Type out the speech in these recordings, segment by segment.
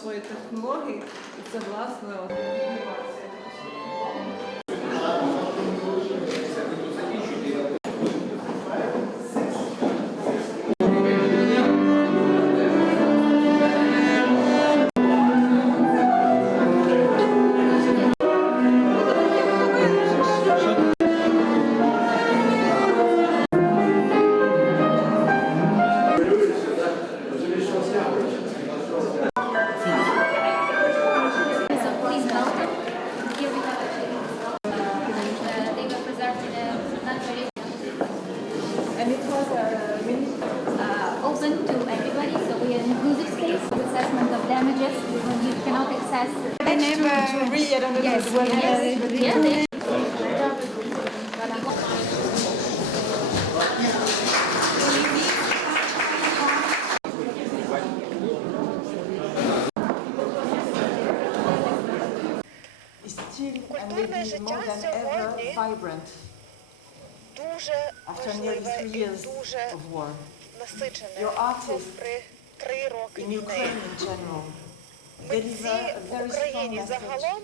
свої технології, і це власне інновація. and it was uh, really uh, open to everybody. So we had inclusive space, assessment of damages when you cannot access. name never really, I don't know yes, the word. Yes, yes. Yeah, they Still and maybe more than ever vibrant дуже важливе і дуже насичене попри три роки війни. Митці в Україні загалом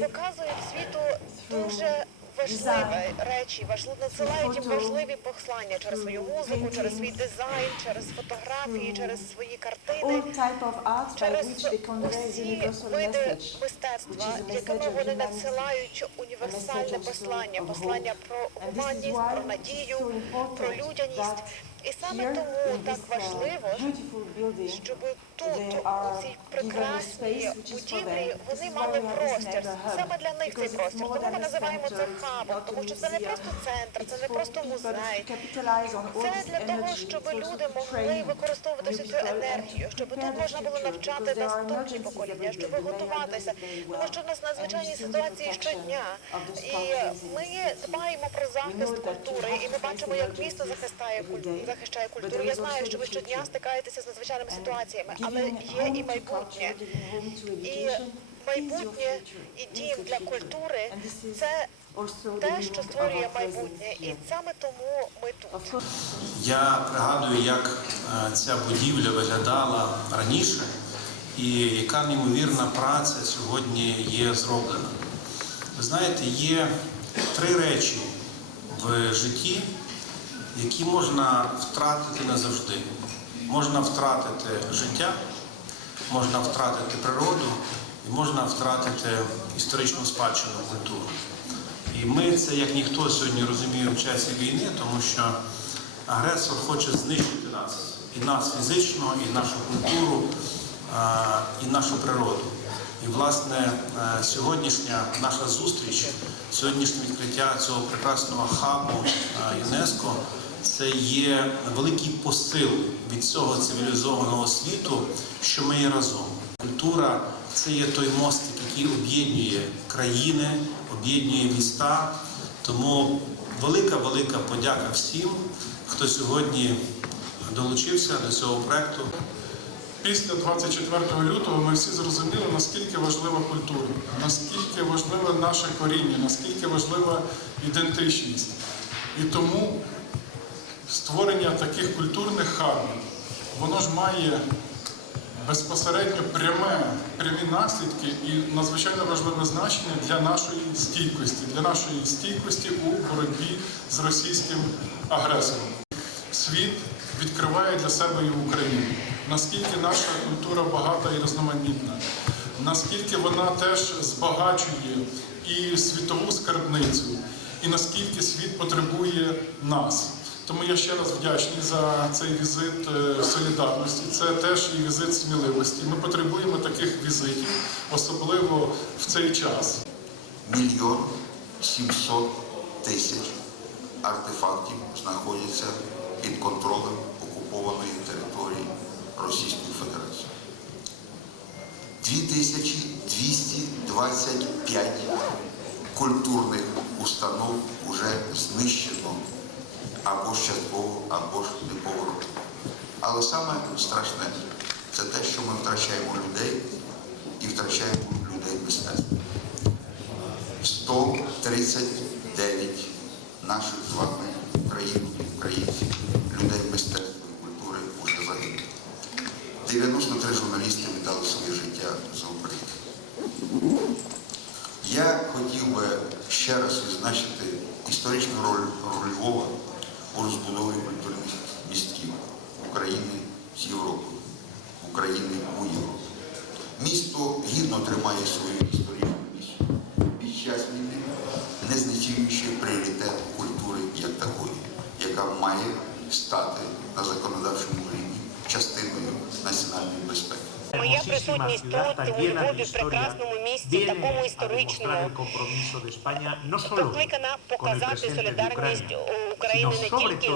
показують світу дуже важливі речі, важливо надсилають їм важливі послання через свою музику, через свій дизайн, через фотографії, через свої картини. Через усі види мистецтва, якими вони надсилають універсальне послання, послання про гуманність, про надію, про людяність. І саме тому так uh, важливо, щоб тут, у цій прекрасній будівлі, вони мали простір. Саме для них цей простір. Тому ми називаємо це хабом, тому що це не просто центр, це не просто музей. Це для того, щоб люди могли використовувати всю цю енергію, щоб тут можна було навчати наступні покоління, щоб готуватися, тому що в нас надзвичайні ситуації щодня. І ми дбаємо про захист культури, і ми бачимо, як місто захистає культуру. Захищає культуру. Я знаю, що ви щодня стикаєтеся з надзвичайними ситуаціями, але є і майбутнє. І майбутнє і дім для культури це те, що створює майбутнє, і саме тому ми тут. Я пригадую, як е, ця будівля виглядала раніше, і яка неймовірна праця сьогодні є зроблена. Ви знаєте, є три речі в житті, які можна втратити назавжди. Можна втратити життя, можна втратити природу і можна втратити історичну спадщину культуру. І ми це як ніхто сьогодні розуміємо в часі війни, тому що агресор хоче знищити нас, і нас фізично, і нашу культуру, і нашу природу. І, власне, е, сьогоднішня наша зустріч, сьогоднішнє відкриття цього прекрасного хабу е, ЮНЕСКО це є великий посил від цього цивілізованого світу, що ми є разом. Культура це є той мостик, який об'єднує країни, об'єднує міста. Тому велика, велика подяка всім, хто сьогодні долучився до цього проекту. Після 24 лютого ми всі зрозуміли, наскільки важлива культура, наскільки важливе наше коріння, наскільки важлива ідентичність. І тому створення таких культурних хабів, воно ж має безпосередньо пряме, прямі наслідки і надзвичайно важливе значення для нашої стійкості, для нашої стійкості у боротьбі з російським агресором. Світ відкриває для себе і Україну. Наскільки наша культура багата і різноманітна, наскільки вона теж збагачує і світову скарбницю, і наскільки світ потребує нас. Тому я ще раз вдячний за цей візит е, солідарності. Це теж і візит сміливості. Ми потребуємо таких візитів, особливо в цей час. мільйон 700 тисяч артефактів знаходяться під контролем окупованої території Російської Федерації. 2225 культурних установ вже знищено або частково, або ж неповоротно. Але саме страшне це те, що ми втрачаємо людей і втрачаємо людей мистецтва. 139 наших з вами країн, українців, людей мистецтва і культури вже загинули. 93 журналісти віддали своє життя за Україну. Місто гідно тримає свою історичну місію. Під час війни, не знецінюючи пріоритет культури як такої, яка має стати на законодавчому рівні частиною національної безпеки. Моя присутність тут, у Львові, прекрасному місті, такому історичному, покликана показати солідарність України не тільки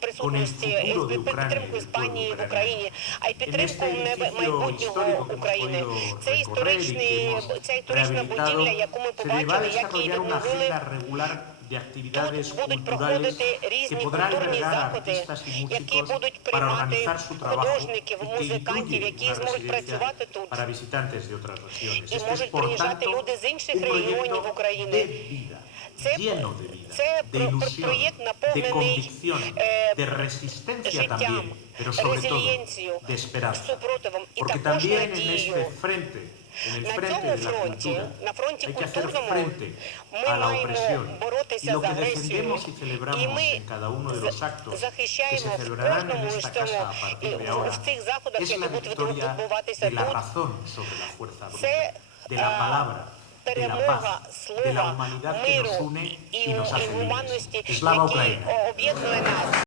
присутності підтримку Іспанії в Україні, а й підтримку майбутнього України. Це історичний, ця історична будівля, яку ми побачили, як її відновили. Тут будуть проходити різні культурні заходи, які будуть приймати художників, музикантів, які зможуть працювати тут. І можуть приїжджати люди з інших регіонів України. Це, це про, про проєкт наповнений е, життям, резилієнцією, супротивом і Porque також también en надією. este frente, en el На frente цьому de la фронті, cultura, на фронті hay que hacer культурному, frente ми a la маємо opresión. Y боротися lo з que агресією. defendemos y І celebramos ми en cada uno de los actos que se захищаємо в celebrarán en кожному з esta цьому, casa a partir de і ahora, в цих заходах, es які la будуть victoria відбуватися de la тут. razón sobre la fuerza bruta, Це de la а, palabra, de la paz, de la humanidad que nos une y nos hace libres. Slava Ukraina.